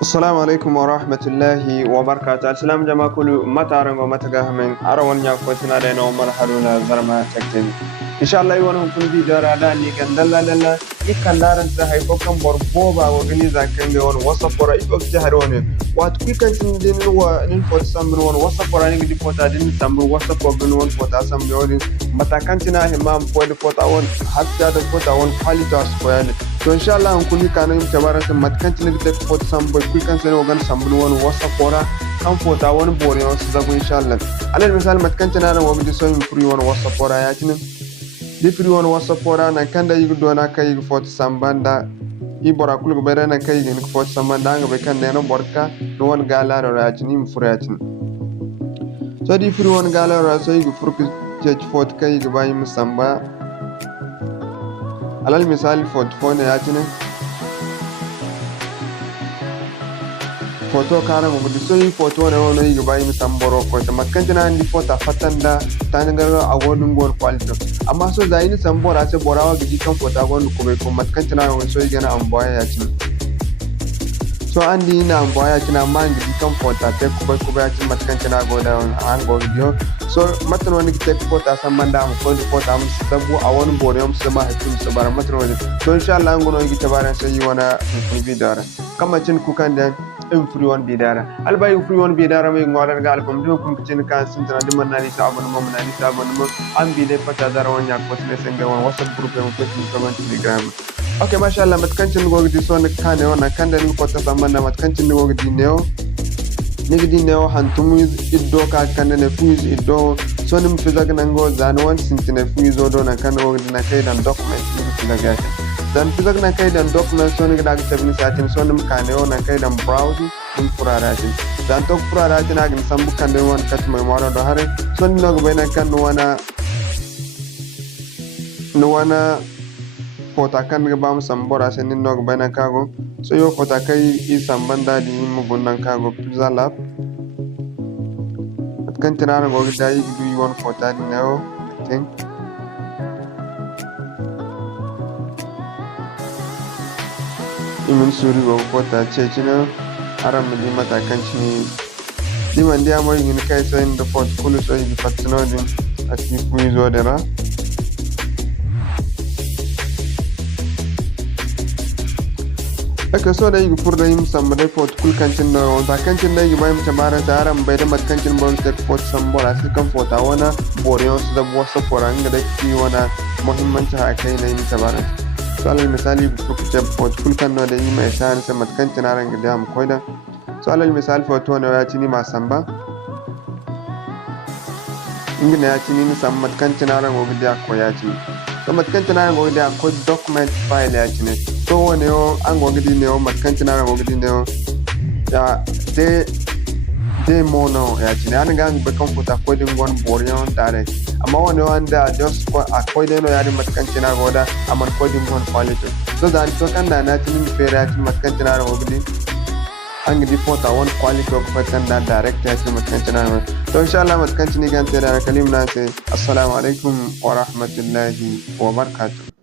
السلام عليكم ورحمة الله وبركاته. السلام جماعة كل متى رنجو متى جاهمين أروان يا فتنا لنا ومر حلونا زرما تكتين إن شاء الله يوانهم كل في جارة داني كان دلا إكان دارن تهاي فكم بربوبا وغني ذاكين بيون وصف ورا إفك جهروني واتكي كان تندين نفوت سامبرون وصف ورا نيجي فوتا دين سامبر وصف وبنون فوتا سامبرون متى كان تنا همام فوت فوتا وون حتى فوتا وون حالي تاسكويل to inshallah on kuni kanu tabara se matkanti ne tek fot sambo ku kan se ogan sambu won wasa fora kan fota won bore on se zago inshallah alal misal matkanti na wo bi so free won wasa fora ya tin di free won wasa fora na kanda yigu do na kay fot sambanda i bora kul go bere na kay ni fot sambanda ga be kan ne no borka no won gala ro ya tin im fura ya tin so di free won gala ro so yigu furku je fot kay ga bayi musamba alal misali phone ya tine photo kana mo di soyi photo ne wono yi bayi misamboro ko ta makkantina andi photo fatanda tanagaro agodun gol quality amma so da yin sambora se borawa gidi kan photo agon ko be ko makkantina won soyi gana amboya ya tine so andi na amboya tina mangi di kan photo te ko be ya tine makkantina goda an go video so matan wani tek photo samanda am ko photo am sabu awon boriyam sama hakim sabara matan wani to insha Allah ngono yi tabara sai wana video kama cin ku kan da in free one bidara alba yu free one bidara mai ngwalar ga album do kun cin kan sun tana dimman nani sabon mu nani sabon mu an bi dai fata dar wanya ko ne sen ga WhatsApp group mu ko kuma Telegram okay masha Allah matkancin gogdi so ne kan ne wannan kan da ni ko ta samanda matkancin gogdi ne nigdi neo hantumu iddo ka kanne fuis iddo sonim fizag nango zanwan sintine fuis odo na kan wogdi na kay dan document ni fizaga dan fizag na kay dan document sonig dag tabni satin sonim kaneo na kay dan browse in furarati dan tok furarati na gin sambu kande won kat mai maro do hare sonim no bena kan no wana kota kan ga bam sambora senin no bena kago so yo kota kai i sambanda di mu bunnan kago pizza lab at kan tinara go dai du won kota di nayo ten imin suri go kota chechina aram di mata kan chini di man dia mo yin kai so in the fort kulu so yi patno din at ki fuizo dera aka so da yi furda yin samba dai fort kul kancin da wanda kancin da yi bayan tabara da aran bai da matkancin bon tek fort sambora sai kan fota wana boriyon su da wasa foran da ki wana muhimmanci ha kai na yin tabara so alal misali ku ce fort kul kan da yi mai shan sai matkancin aran ga da mu koida so alal misali foto ne ya ci ni ma samba ingina ya ci ni samba matkancin aran go da ko ya ci so matkancin aran go da ko document file ya ci ne so wani yo an gogidi ne yo matkanci na gogidi ne yo ya de mono ya chine an gang be computer ko din gon borion direct amma wani yo anda just ko akoy de no ya din matkanci na goda amman ko din gon quality so dan to kan da na tin fera tin matkanci na gogidi an gidi photo one quality ko fatan da direct ya tin matkanci na to insha Allah matkanci ni gan tera kalim na sai assalamu alaikum wa rahmatullahi wa barakatuh